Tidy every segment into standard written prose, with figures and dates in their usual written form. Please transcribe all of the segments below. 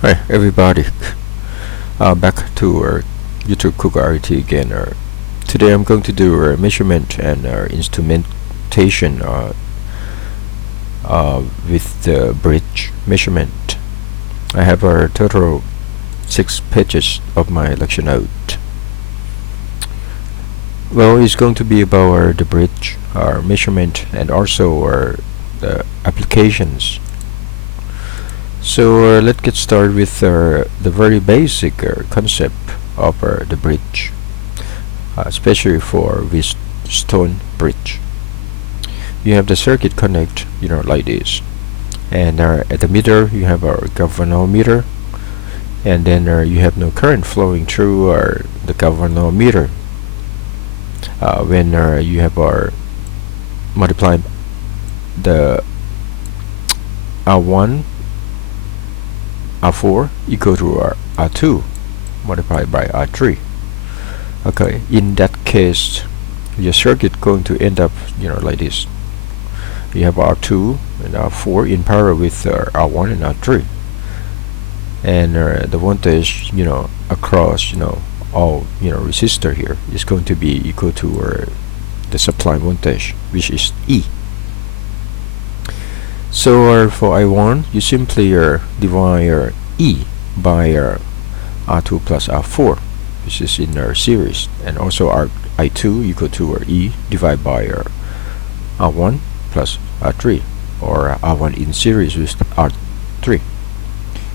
Hi everybody, back to our YouTube Cook RT again. Today I'm going to do a measurement and instrumentation with the bridge measurement. I have a total 6 pages of my lecture note. Well, it's going to be about the bridge, our measurement, and also the applications. So let's get started with the very basic concept of the bridge, especially for this stone bridge. You have the circuit connect, like this, and at the middle you have our galvanometer, and then you have no current flowing through the galvanometer when you have our multiply the R1 R4 equal to R2 multiplied by R3. Okay, in that case your circuit going to end up like this. You have R2 and R4 in parallel with R1 and R3, and the voltage across all resistor here is going to be equal to the supply voltage, which is E. So for I1 you simply divide E by R2 plus R4, which is in our series, and also I2 equal to E divided by R1 plus R3, or R1 in series with R3.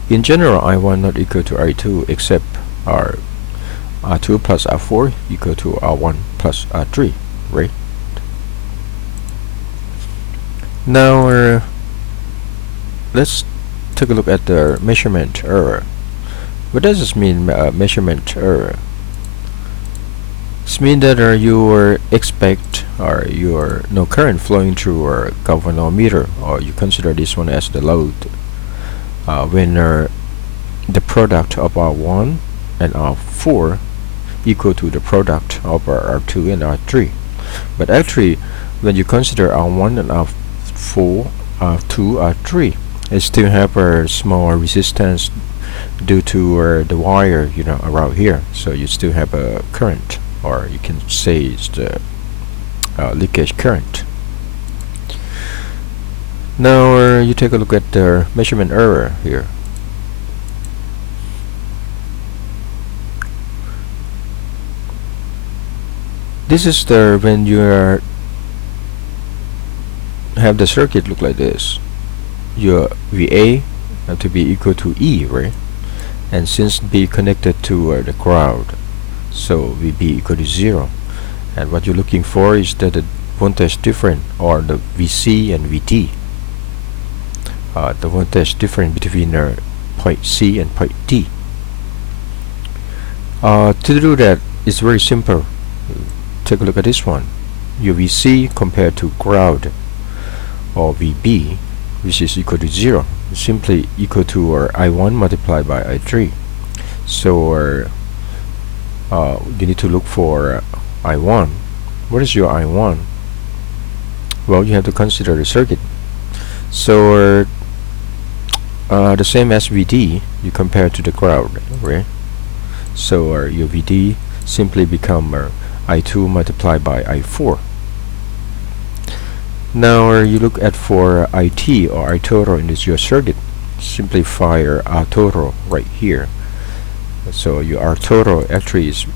In general, I1 not equal to I2 except R2 plus R4 equal to R1 plus R3, right? Now let's take a look at the measurement error. What does this mean, measurement error? It means that you expect your no current flowing through galvanometer, or you consider this one as the load, when the product of R1 and R4 equal to the product of R2 and R3. But actually, when you consider R1 and R4, R2, R3, it still have a small resistance due to the wire around here, so you still have a current, or you can say it's the leakage current. Now you take a look at the measurement error here. This is when you have the circuit look like this. Your VA have to be equal to E, right? And since B connected to the ground, so VB equal to 0. And what you're looking for is that the voltage difference, or the VC and VD, the voltage difference between point C and point D. To do that, it's very simple. Take a look at this one. Your VC compared to ground, or VB, which is equal to 0, simply equal to I1 multiplied by I3. So you need to look for I1. What is your I1? Well, you have to consider the circuit. So the same as VD, you compare to the ground, right? So your VD simply become I2 multiplied by I4. Now you look at for IT, or I total in this your circuit. Simplify R total right here. So your R total actually is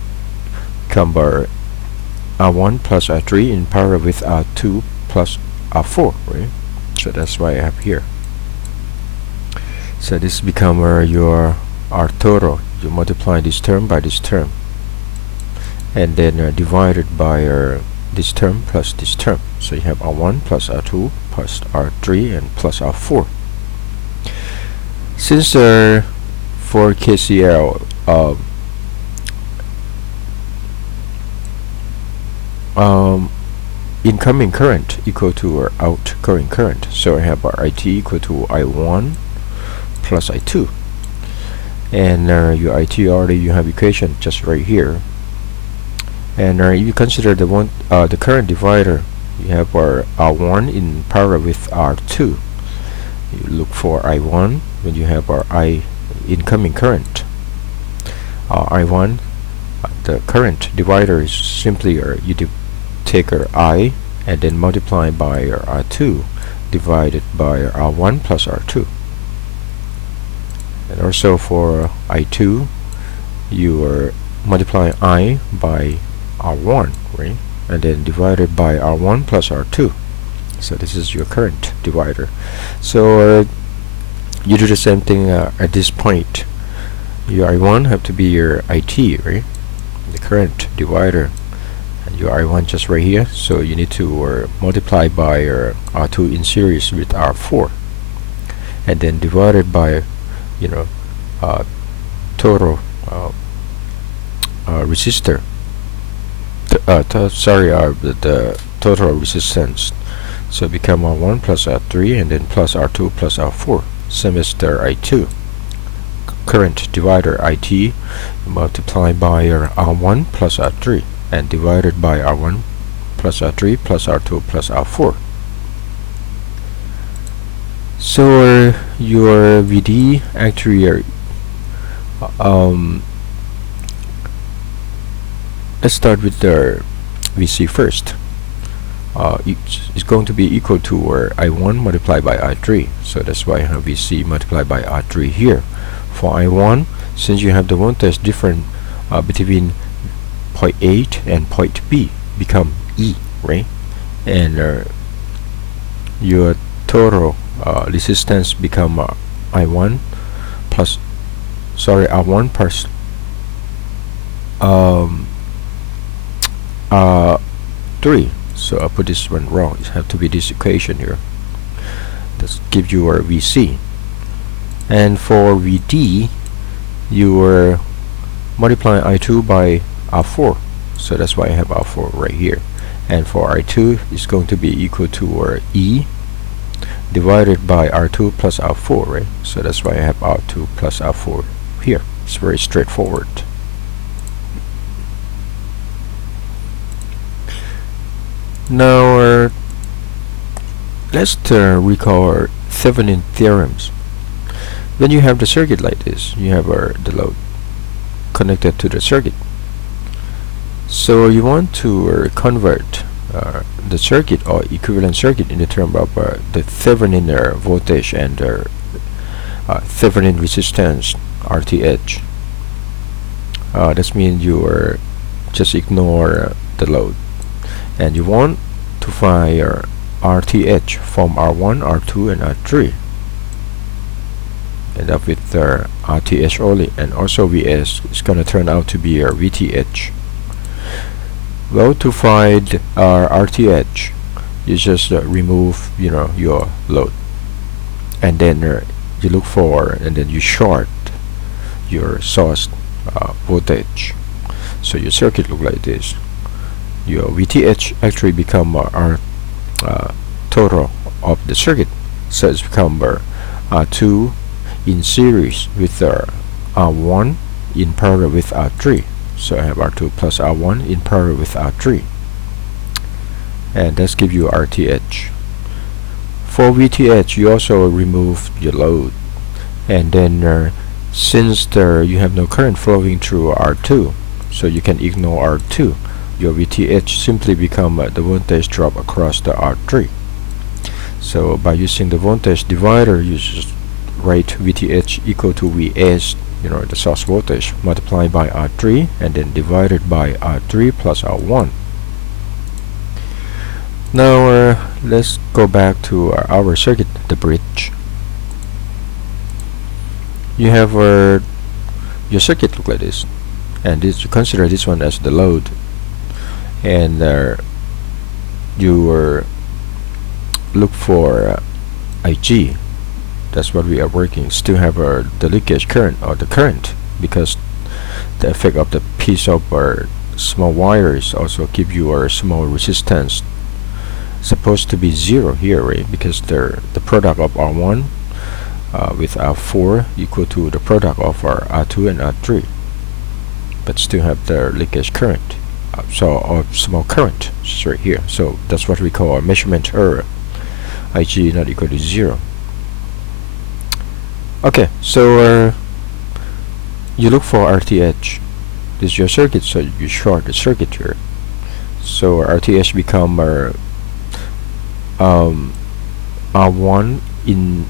become R1 plus R3 in parallel with R2 plus R4, right? So that's why I have here. So this become your R total. You multiply this term by this term, and then divided by this term plus this term. So you have R1 plus R2 plus R3 and plus R4. Since for KCL incoming current equal to outgoing current, so I have IT equal to I1 plus I2, and your IT already you have equation just right here. And if you consider the current divider, you have R1 in parallel with R2. You look for I1 when you have incoming current. I1, the current divider is simply you take I and then multiply by R2 divided by R1 plus R2. And also for I2, you are multiplying I by R1, right? And then divided by R1 plus R2. So this is your current divider. So you do the same thing at this point. Your I1 have to be your IT, right? The current divider. And your I1 just right here. So you need to multiply by R2 in series with R4. And then divided by, total resistor. The total resistance. So become R1 plus R3 and then plus R2 plus R4. Same as the I2. Current divider IT multiplied by R1 plus R3 and divided by R1 plus R3 plus R2 plus R4. So your VD actually let's start with the VC first. It's going to be equal to I1 multiplied by I3. So that's why I have VC multiplied by R3 here. For I1, since you have the voltage difference between point A and point B, become E, right? And your total resistance become I1 plus, R1 plus R3. So I put this one wrong. It have to be this equation here. That gives you our VC. And for VD, you are multiplying I2 by R4. So that's why I have R4 right here. And for I2, it's going to be equal to E divided by R2 plus R4, right? So that's why I have R2 plus R4 here. It's very straightforward. Now let's recall our Thevenin theorems. When you have the circuit like this, you have the load connected to the circuit. So you want to convert the circuit or equivalent circuit in the term of the Thevenin voltage and Thevenin resistance RTH. That means you just ignore the load. And you want to find RTH from R1, R2 and R3. End up with RTH only, and also VS is going to turn out to be VTH. Well, to find RTH, you just remove your load, and then you look for, and then you short your source voltage. So your circuit look like this. Your VTH actually become our total of the circuit. So it's become R2 in series with R1 in parallel with R3. So I have R2 plus R1 in parallel with R3. And that's give you RTH. For VTH, you also remove your load. And then since you have no current flowing through R2, so you can ignore R2. Your VTH simply become the voltage drop across the R3. So by using the voltage divider, you just write VTH equal to VS, the source voltage, multiplied by R3 and then divided by R3 plus R1. Now let's go back to our circuit, the bridge. You have your circuit look like this, and you consider this one as the load. And you look for IG. That's what we are working. Still have the leakage current or the current, because the effect of the piece of small wires also give you a small resistance. Supposed to be 0 here, right? Because the product of R1 with R4 equal to the product of R2 and R3, but still have the leakage current. So small current is right here. So that's what we call a measurement error. IG not equal to 0. Okay, so you look for RTH. This is your circuit, so you short the circuit here. So RTH become R1 in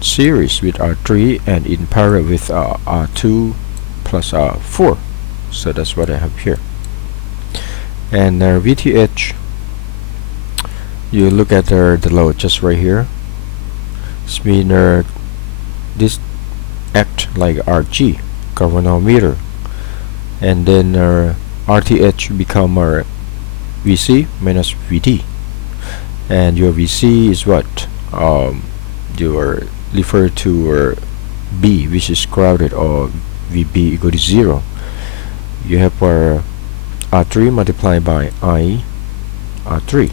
series with R3 and in parallel with R2 plus R4. So that's what I have here. And VTH, you look at the load just right here. This means this act like RG, galvanometer, and then RTH become VC minus VT, and your VC is what you are referred to B, which is grounded, or VB equal to 0. You have R3 multiplied by IR3.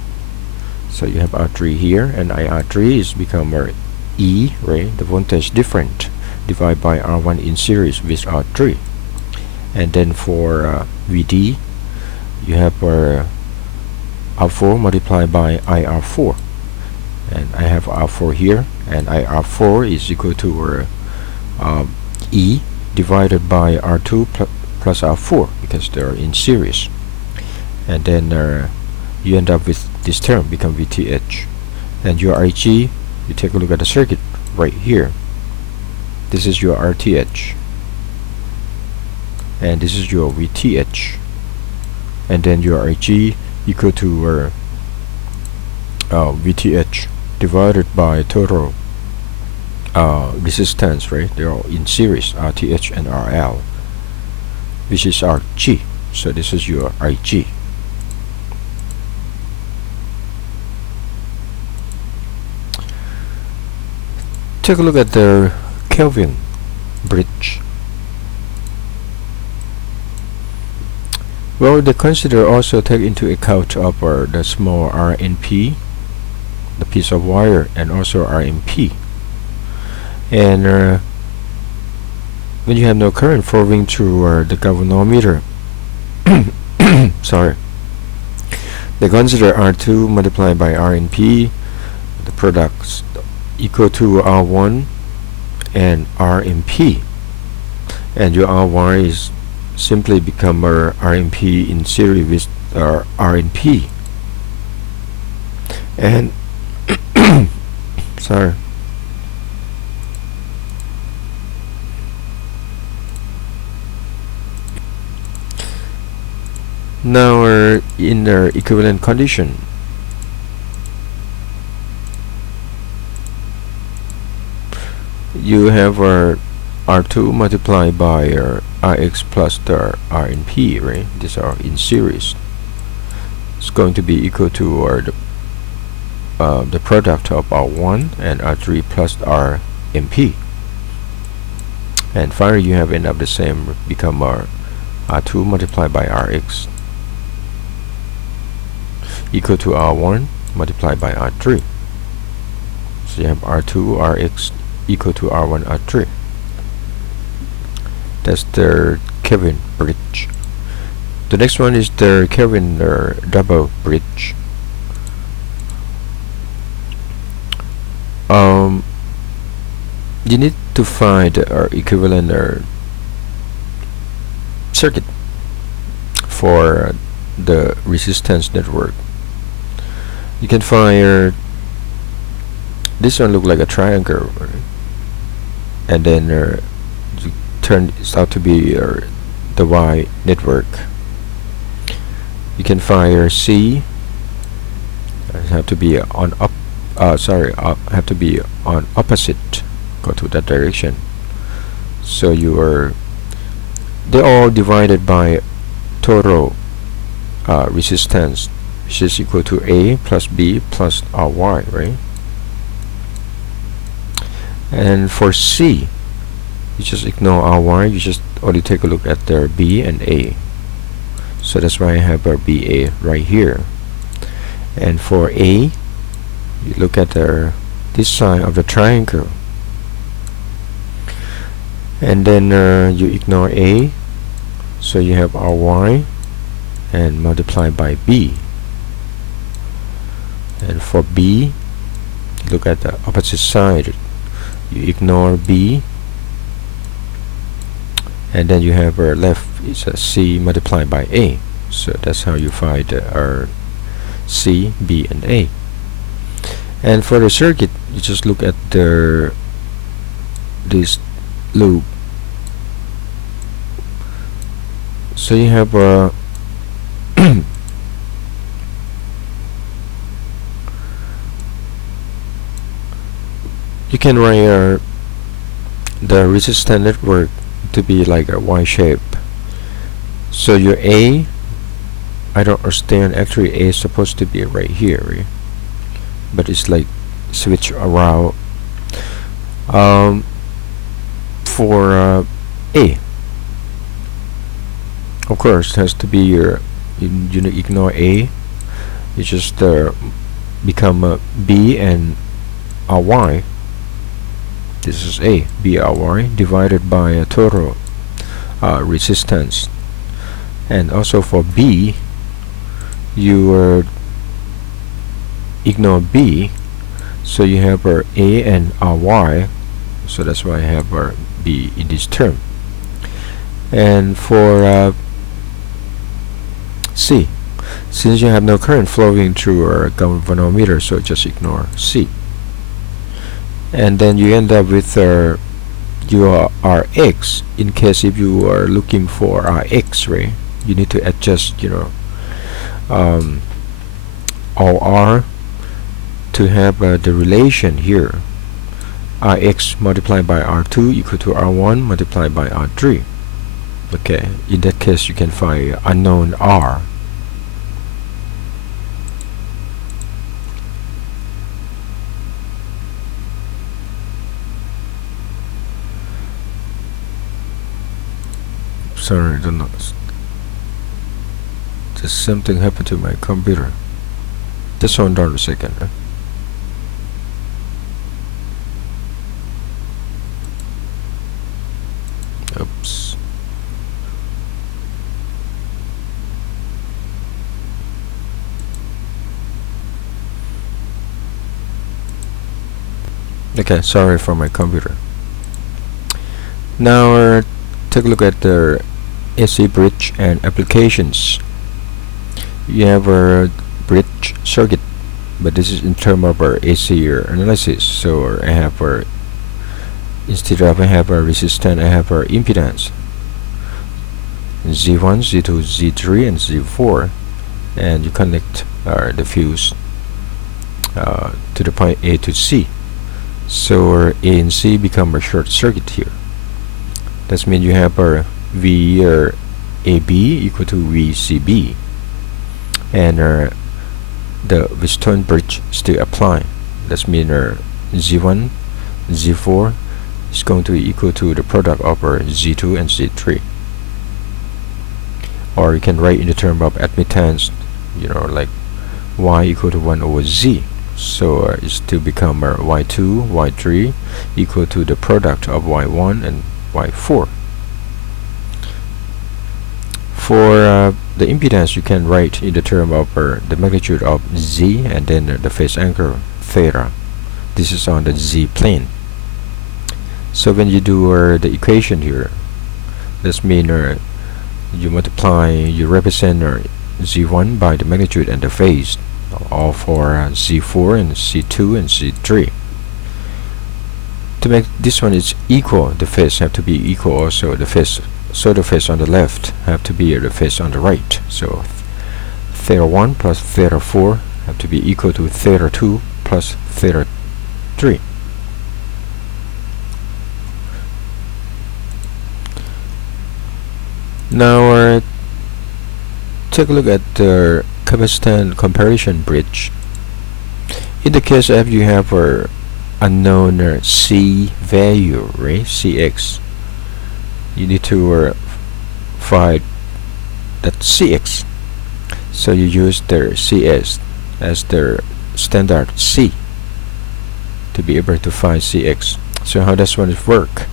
So you have R3 here, and IR3 is become E, right? The voltage different divided by R1 in series with R3. And then for VD, you have R4 multiplied by IR4, and I have R4 here, and IR4 is equal to E divided by R2 plus R4, because they are in series. And then you end up with this term become VTH. And your IG, you take a look at the circuit right here. This is your RTH, and this is your VTH, and then your IG equal to VTH divided by total resistance, right? They are in series, RTH and RL, which is RG. So this is your IG. Take a look at the Kelvin bridge. Well, they consider also take into account of the small RNP, the piece of wire, and also RMP. And when you have no current flowing through the galvanometer, sorry, they consider R2 multiplied by RNP, the products equal to R1 and RMP, and your RY is simply become RMP in series with RNP. And sorry, now in the equivalent condition, you have R2 multiplied by Rx plus the RNP, right? These are in series. It's going to be equal to the product of R1 and R3 plus RMP. And finally, you have end up the same, become R2 multiplied by Rx equal to R1 multiplied by R3. So you have R2 Rx equal to R1 R3. That's the Kelvin bridge. The next one is the Kelvin double bridge. You need to find equivalent circuit for the resistance network. You can find this one look like a triangle, right? And then you turn it out to be the Y network. You can find C have to be on up. Have to be on opposite. Go to that direction. So they're all divided by total resistance, which is equal to A plus B plus RY, right? And for C, you just ignore RY, you just only take a look at their B and A. So that's why I have our BA right here. And for A, you look at this side of the triangle, and then you ignore A, so you have RY and multiply by B. And for B, you look at the opposite side, you ignore B and then you have left is a C multiplied by A. So that's how you find our C, B, and A. And for the circuit, you just look at this loop. So you have you can write the resistance network to be like a Y shape. So your A, I don't understand, actually A is supposed to be right here, right? But it's like switch around. For A, of course, it has to be your, you ignore A, you just become B and Y. This is A, B, Y divided by a total resistance. And also for B, you ignore B, so you have A and Y, so that's why I have B in this term. And for C, since you have no current flowing through a galvanometer, so just ignore C. And then you end up with your Rx. In case if you are looking for Rx, right, you need to adjust, all R to have the relation here. Rx multiplied by R2 equal to R1 multiplied by R3. Okay, in that case you can find unknown R. Sorry, don't know. Just something happened to my computer. Just hold on a second. Oops. Okay, sorry for my computer. Now take a look at the AC bridge and applications. You have a bridge circuit, but this is in terms of our AC analysis. So I have instead of I have a resistance, I have our impedance Z1, Z2, Z3, and Z4, and you connect the fuse to the point A to C. So A and C become a short circuit here. That means you have our V AB equal to VCB, and the Wheatstone bridge still apply. That means Z1, Z4 is going to be equal to the product of Z2 and Z3. Or you can write in the term of admittance, like Y equal to 1 over Z. So it still become Y2, Y3 equal to the product of Y1 and Y4. For the impedance, you can write in the term of the magnitude of Z and then the phase angle theta. This is on the Z plane. So when you do the equation here, this means you multiply, you represent Z1 by the magnitude and the phase, all for Z4 and C2 and Z3. To make this one is equal, the phase have to be equal also. The phase, so the phase on the left have to be the phase on the right. So theta 1 plus theta 4 have to be equal to theta 2 plus theta 3. Now take a look at the capacitance comparison bridge. In the case of you have unknown C value, right, Cx, you need to find that Cx. So you use the Cs as the standard C to be able to find Cx. So how does one work?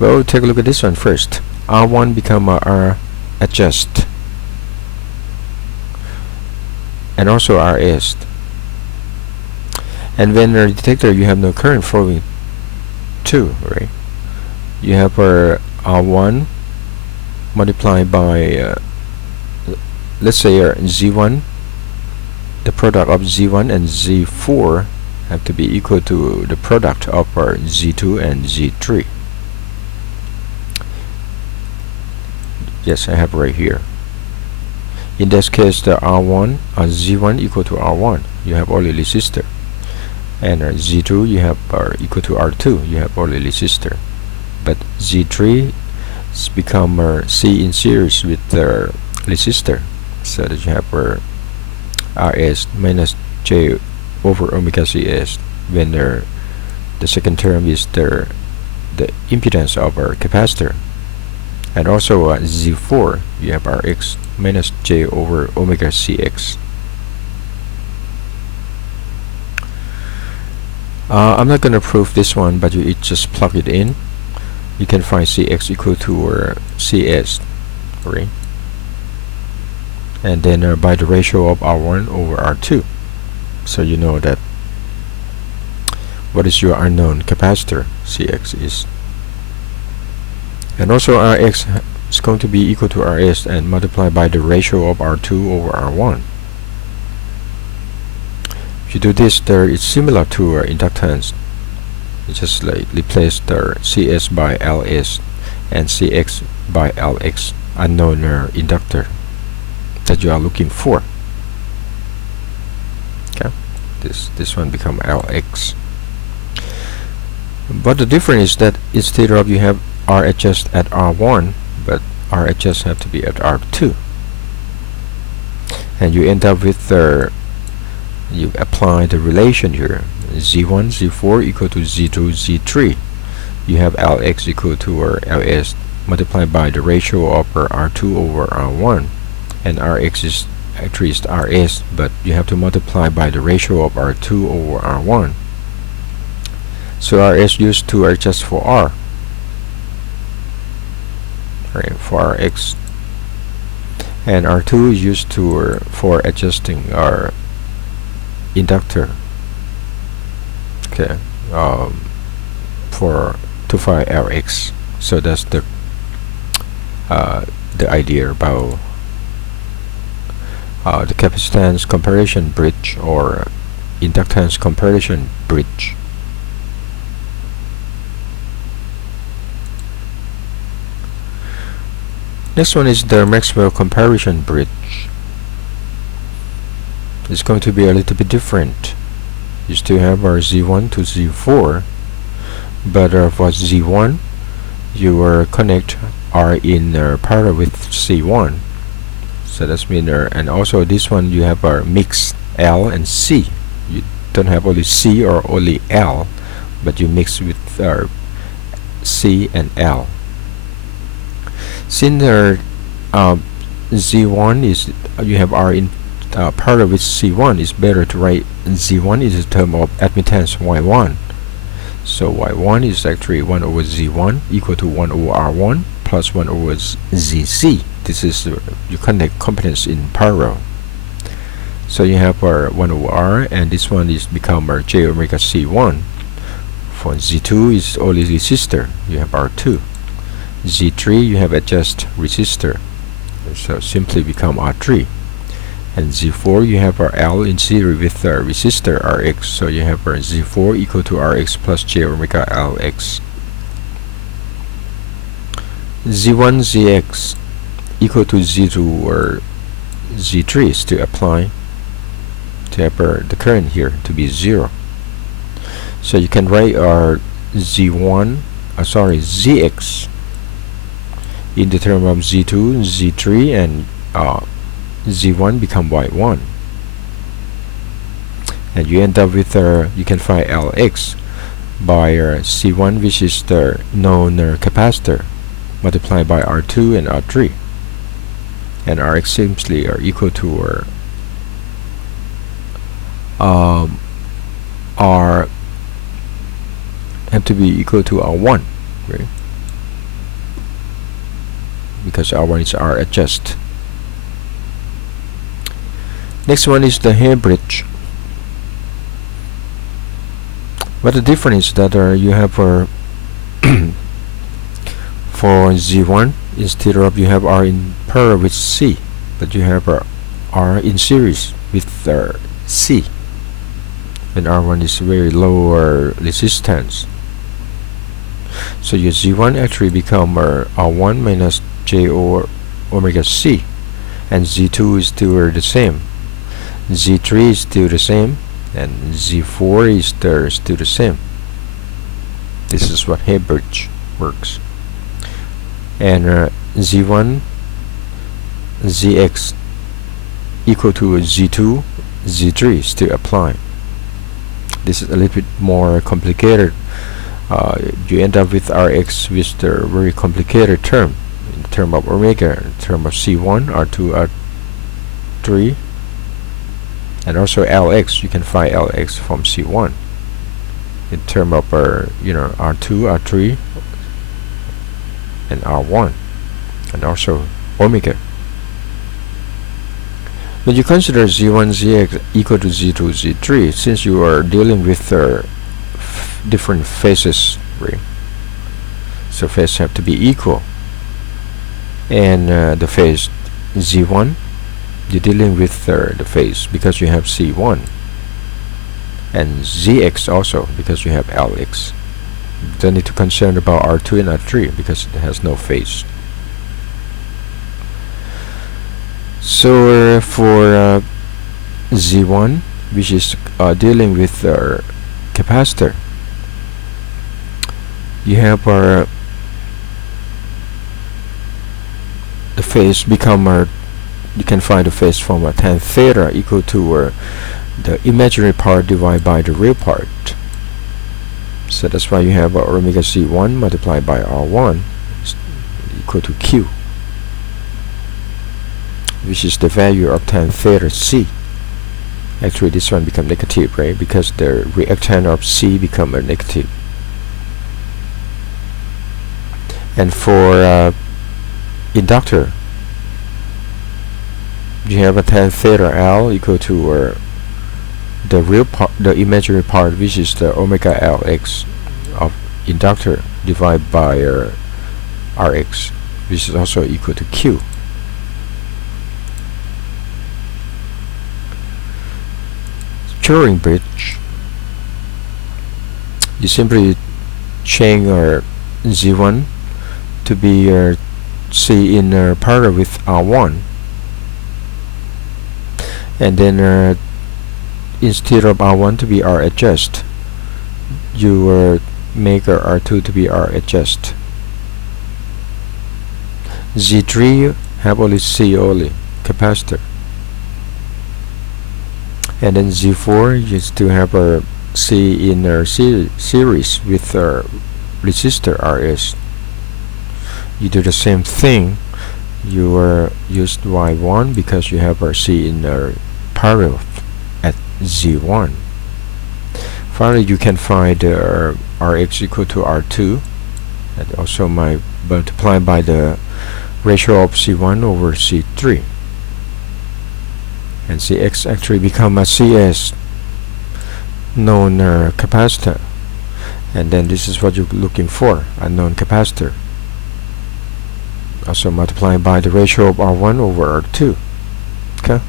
Well, take a look at this one first. R1 become R adjust, and also Rs. And when the detector you have no current flowing too, right? You have R1 multiplied by let's say Z1, the product of Z1 and Z4 have to be equal to the product of Z2 and Z3. Yes, I have right here. In this case, the R1 Z1 equal to R1, you have only resistor, and Z2 you have equal to R2, you have only resistor. But Z3 is become C in series with the resistor, so that you have Rs minus J over omega Cs, when the second term is the impedance of our capacitor. And also Z4 you have Rx minus J over omega Cx. I'm not going to prove this one, but you just plug it in. You can find Cx equal to Cs, right? And then by the ratio of R1 over R2. So you know that what is your unknown capacitor Cx is. And also Rx is going to be equal to Rs and multiplied by the ratio of R2 over R1. If you do this, there it's similar to inductance. You just like replace the Cs by Ls and Cx by Lx, unknown inductor that you are looking for. Okay, this one become Lx. But the difference is that instead of you have RHS at R1, but RHS have to be at R2, and you end up with you apply the relation here, Z1 Z4 equal to Z2 Z3. You have Lx equal to Ls multiplied by the ratio of R2 over R1, and Rx is actually is Rs, but you have to multiply by the ratio of R2 over R1. So Rs used to adjust for R, right, for Rx, and R2 is used to for adjusting our inductor. Okay, to find Rx. So that's the idea about the capacitance comparison bridge or inductance comparison bridge. Next one is the Maxwell comparison bridge. It's going to be a little bit different. You still have our Z1 to Z4, but for Z1 you connect R in parallel with C1. So that's mean and also this one you have our mix L and C. You don't have only C or only L, but you mix with C and L. Since Z1 is you have R in parallel with C1, it's better to write Z1 is a term of admittance Y1. So Y1 is actually 1 over Z1 equal to 1 over R1 plus 1 over ZC. This is you connect components in parallel. So you have our 1 over R, and this one is become our J omega C1. For Z2 is only resistor, you have R2. Z3 you have adjust resistor, so simply become R3. And Z4 you have our L in series with resistor Rx, so you have our Z4 equal to Rx plus J omega Lx. Z1 Zx equal to Z2 or Z3 is to apply to have the current here to be 0. So you can write our Zx in the term of Z2, Z3, and Z1 become Y1, and you end up with you can find Lx by C1, which is the known capacitor, multiplied by R2 and R3, and Rx simply are equal to R have to be equal to R1, right? Because R1 is R adjust. Next one is the hair bridge. But the difference is that you have For Z1, instead of you have R in parallel with C, but you have R in series with C, and R1 is very low resistance. So your Z1 actually become R1 minus J or omega C, and Z2 is still the same, Z3 is still the same, and Z4 is still the same. This is what Heb bridge works. And Z1 Zx equal to Z2 Z3 still apply. This is a little bit more complicated. You end up with Rx with the very complicated term in term of omega, in term of C1, R2, R3, and also Lx. You can find Lx from C1 in term of R2, R3, and R1, and also omega. When you consider Z1 Zx equal to Z2 Z3, since you are dealing with different phases, right? So phases have to be equal, and the phase Z1, you're dealing with the phase because you have C1, and Zx also because you have Lx. Don't need to concern about R2 and R3 because it has no phase. So for Z1, which is dealing with capacitor, you have the phase become you can find the phase from tan theta equal to the imaginary part divided by the real part. So that's why you have omega C1 multiplied by R1 equal to Q, which is the value of tan theta C. Actually this one become negative, right? Because the reactant of C become a negative. And for inductor, you have a tan theta L equal to the real part, the imaginary part, which is the omega Lx of inductor divided by Rx, which is also equal to Q. Turing bridge, you simply change Z1 to be C in parallel with R1, and then instead of R1 to be R adjust, you make R2 to be R adjust. Z3 have only C only, capacitor, and then Z4 you still have a C in series with resistor Rs. You do the same thing. You use Y1 because you have a C in parallel at Z1. Finally, you can find Rx equal to R2, and also multiply by the ratio of C1 over C3, and Cx actually become a Cs known capacitor, and then this is what you're looking for, a known capacitor. Also multiply by the ratio of R1 over R2. Okay.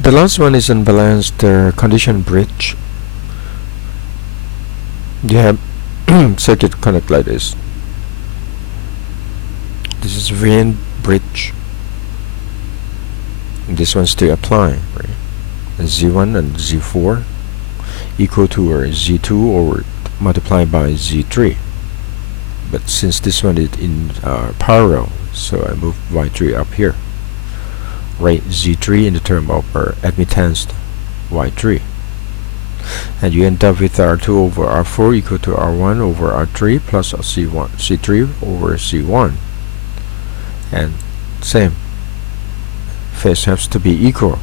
The last one is unbalanced condition bridge. You have circuit connect like this. This is Wien bridge. And this one still apply, right? And Z1 and Z4 equal to Z2 or multiplied by Z3. But since this one is in parallel, so I move Y3 up here. Write Z3 in the term of admittance Y3. And you end up with R2 over R4 equal to R1 over R3 plus C3 over C1. And same. Phase has to be equal.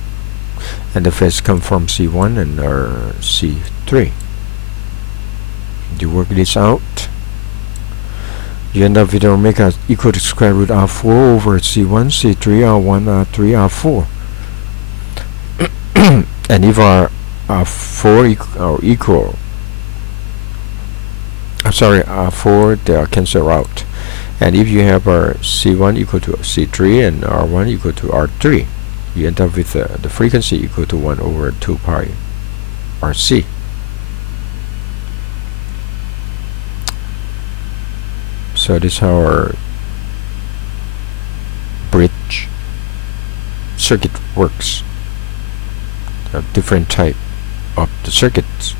And the phase come from C1 and C3. You work this out. You end up with omega equal to square root R4 over C1, C3, R1, R3, R4. And if are equal. For they are cancel out. And if you have C1 equal to C3 and R1 equal to R3, you end up with the frequency equal to 1 over 2 pi RC. So this is how our bridge circuit works. Different type of the circuits.